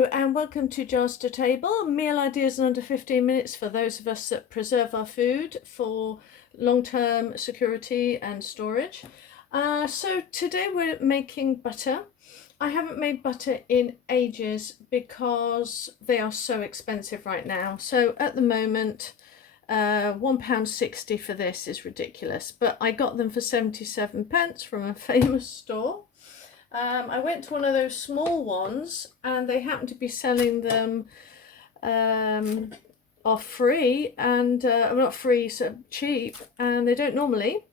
Hello and welcome to Jars to Table, meal ideas in under 15 minutes for those of us that preserve our food for long-term security and storage. So today we're making butter. I haven't made butter in ages because they are so expensive right now. So at the moment, £1.60 for this is ridiculous, but I got them for 77p from a famous store. I went to one of those small ones and they happened to be selling them off free and not free, so cheap, and they don't normally,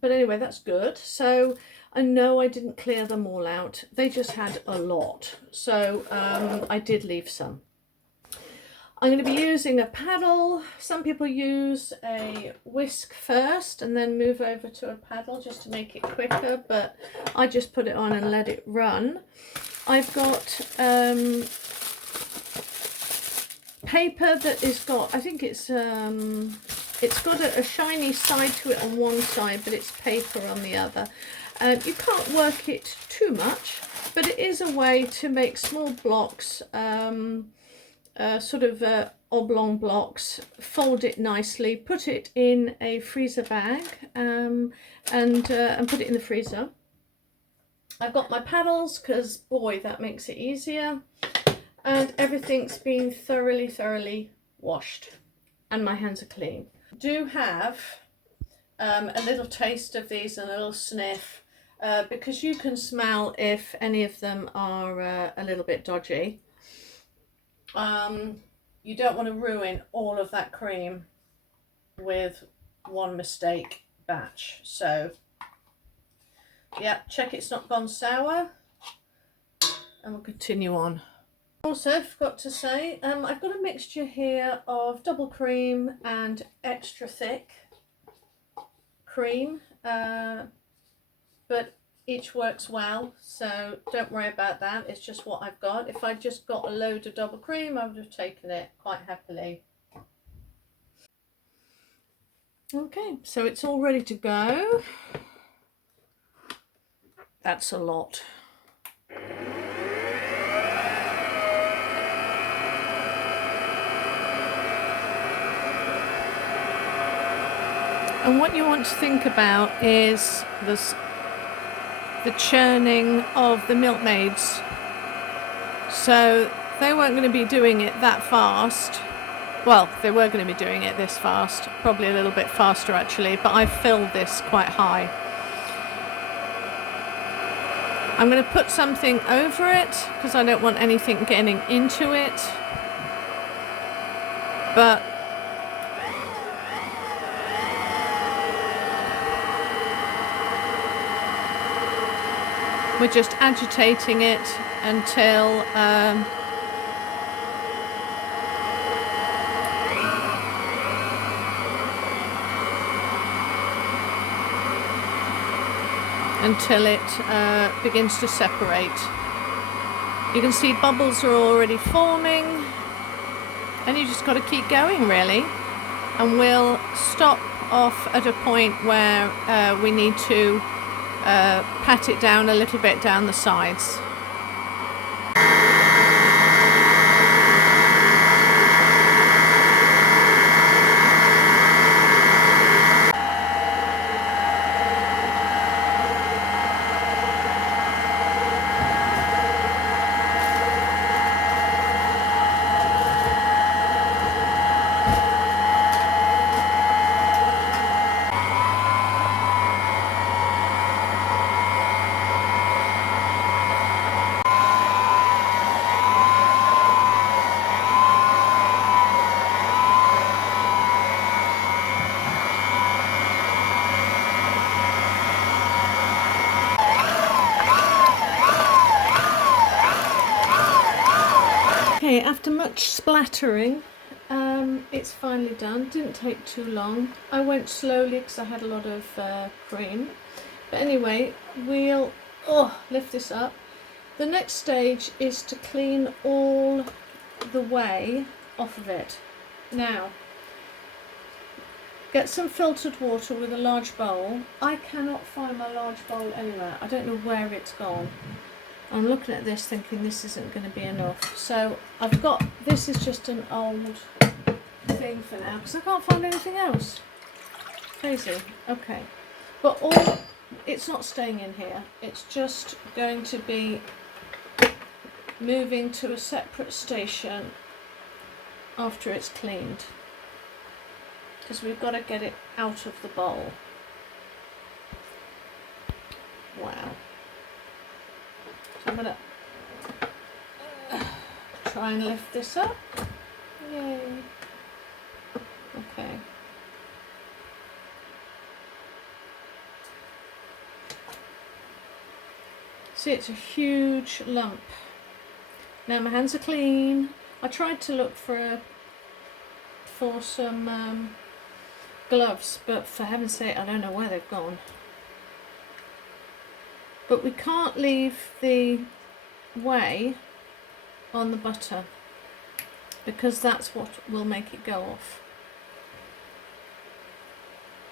but anyway, that's good. So I know I didn't clear them all out, they just had a lot, so I did leave some. I'm going to be using a paddle. Some people use a whisk first and then move over to a paddle just to make it quicker, but I just put it on and let it run. I've got paper that is got, I think it's got a shiny side to it on one side, but it's paper on the other. You can't work it too much, but it is a way to make small blocks, oblong blocks, fold it nicely, put it in a freezer bag and put it in the freezer. I've got my paddles because boy, that makes it easier, and everything's been thoroughly washed and my hands are clean. I do have a little taste of these and a little sniff because you can smell if any of them are a little bit dodgy. You don't want to ruin all of that cream with one mistake batch. So yeah, check it's not gone sour and we'll continue on. Also forgot to say, I've got a mixture here of double cream and extra thick cream, but each works well, so don't worry about that. It's just what I've got. If I just got a load of double cream, I would have taken it quite happily. Okay, so it's all ready to go. That's a lot. And what you want to think about is the churning of the milkmaids. So they weren't going to be doing it that fast. Well, they were going to be doing it this fast, probably a little bit faster actually, but I've filled this quite high. I'm going to put something over it because I don't want anything getting into it. But we're just agitating it until it begins to separate. You can see bubbles are already forming, and you just got to keep going really, and we'll stop off at a point where we need to pat it down a little bit down the sides. Okay, after much splattering, it's finally done. Didn't take too long. I went slowly because I had a lot of cream. But anyway, we'll lift this up. The next stage is to clean all the whey off of it. Now, get some filtered water with a large bowl. I cannot find my large bowl anywhere. I don't know where it's gone. I'm looking at this thinking this isn't going to be enough. So I've got, this is just an old thing for now because I can't find anything else. Crazy. Okay. But all, it's not staying in here. It's just going to be moving to a separate station after it's cleaned. Because we've got to get it out of the bowl. Wow. So I'm going to try and lift this up. Yay. Okay. See, it's a huge lump. Now my hands are clean. I tried to look for some gloves, but for heaven's sake, I don't know where they've gone. But we can't leave the whey on the butter because that's what will make it go off.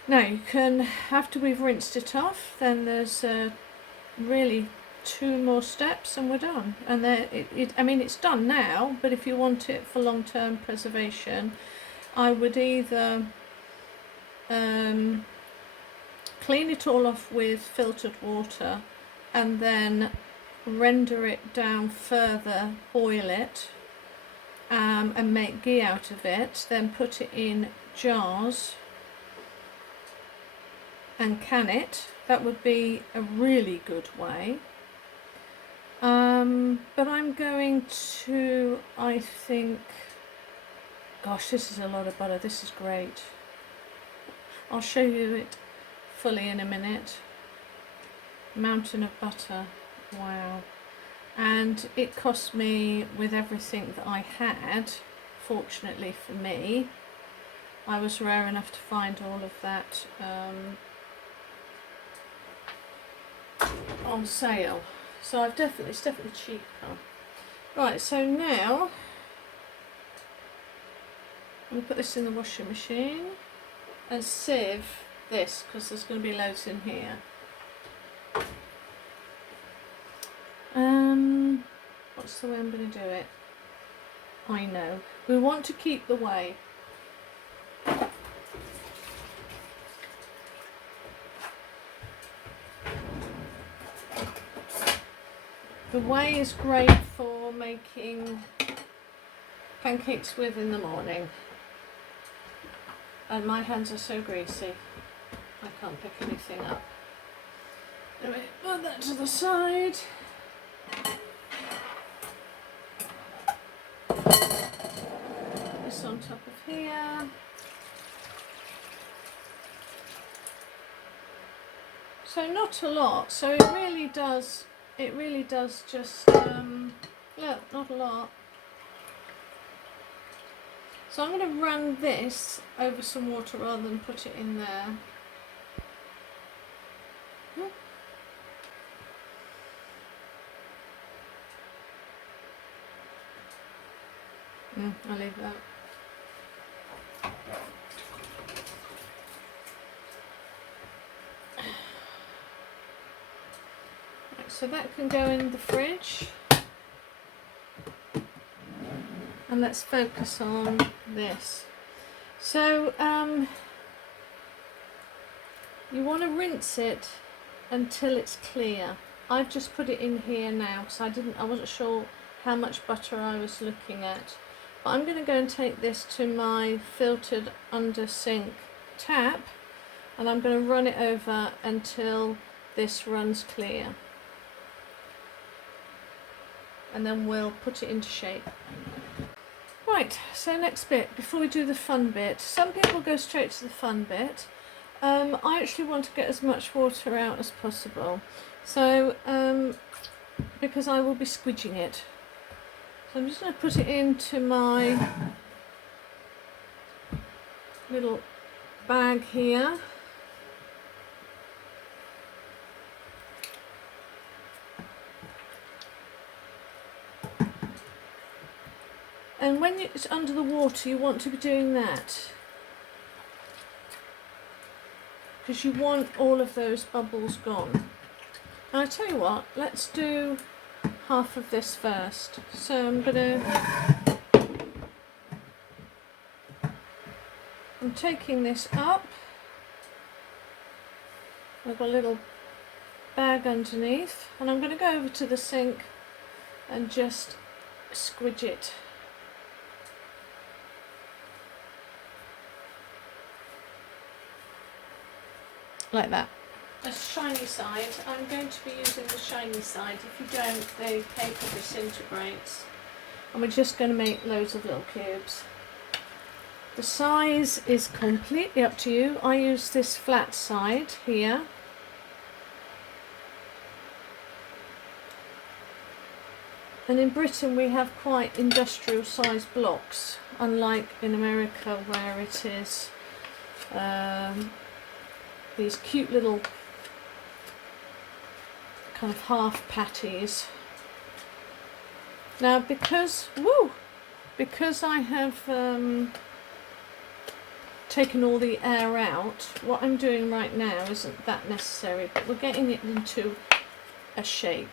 Now you can, after we've rinsed it off, then there's really 2 more steps and we're done. And I mean, it's done now, but if you want it for long-term preservation, I would either clean it all off with filtered water and then render it down further, boil it, and make ghee out of it, then put it in jars and can it. That would be a really good way. But I'm going to, I think, gosh, this is a lot of butter. This is great. I'll show you it fully in a minute. Mountain of butter. Wow. And it cost me, with everything that I had, fortunately for me, I was rare enough to find all of that on sale. So it's definitely cheaper. Right, so now I'm going to put this in the washing machine and sieve this because there's going to be loads in here. What's the way I'm going to do it? I know. We want to keep the whey. The whey is great for making pancakes with in the morning. And my hands are so greasy, I can't pick anything up. Anyway, put that to the side. This on top of here. So not a lot, so it really does just, look, not a lot. So I'm going to run this over some water rather than put it in there. I'll leave that. Right, so that can go in the fridge. And let's focus on this. So you want to rinse it until it's clear. I've just put it in here now because I wasn't sure how much butter I was looking at. But I'm going to go and take this to my filtered under sink tap and I'm going to run it over until this runs clear. And then we'll put it into shape. Right, so next bit, before we do the fun bit, some people go straight to the fun bit. I actually want to get as much water out as possible, so because I will be squidging it. So I'm just going to put it into my little bag here. And when it's under the water, you want to be doing that, because you want all of those bubbles gone. And I tell you what, let's do half of this first. So I'm taking this up. I've got a little bag underneath, and I'm going to go over to the sink and just squidge it. Like that. The shiny side, I'm going to be using the shiny side. If you don't, the paper disintegrates. And we're just going to make loads of little cubes. The size is completely up to you. I use this flat side here. And in Britain we have quite industrial sized blocks, unlike in America where it is these cute little kind of half patties. Now because I have taken all the air out, what I'm doing right now isn't that necessary, but we're getting it into a shape.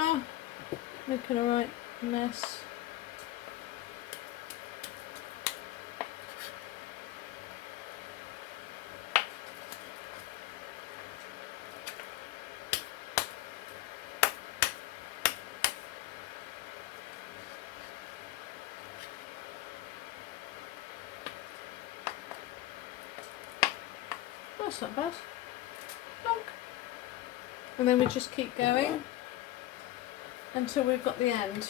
Oh, making a right mess. That's not bad. Plonk. And then we just keep going until we've got the end.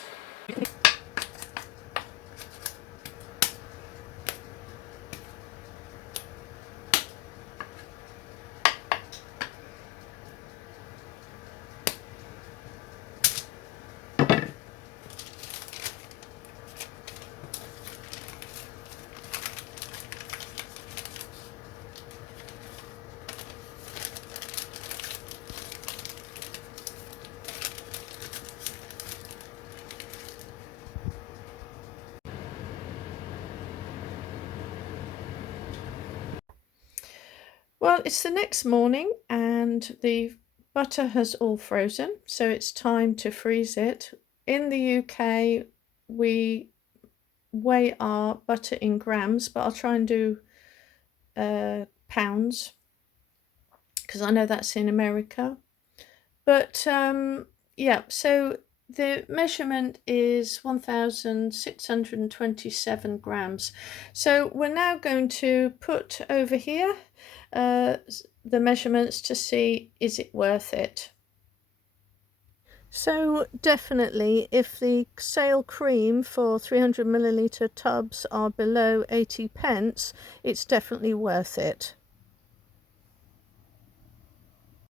Well, it's the next morning and the butter has all frozen, so it's time to freeze it. In the UK, we weigh our butter in grams, but I'll try and do pounds because I know that's in America. But yeah, so the measurement is 1,627 grams. So we're now going to put over here the measurements to see is it worth it. So definitely, if the sale cream for 300 milliliter tubs are below 80 pence, it's definitely worth it.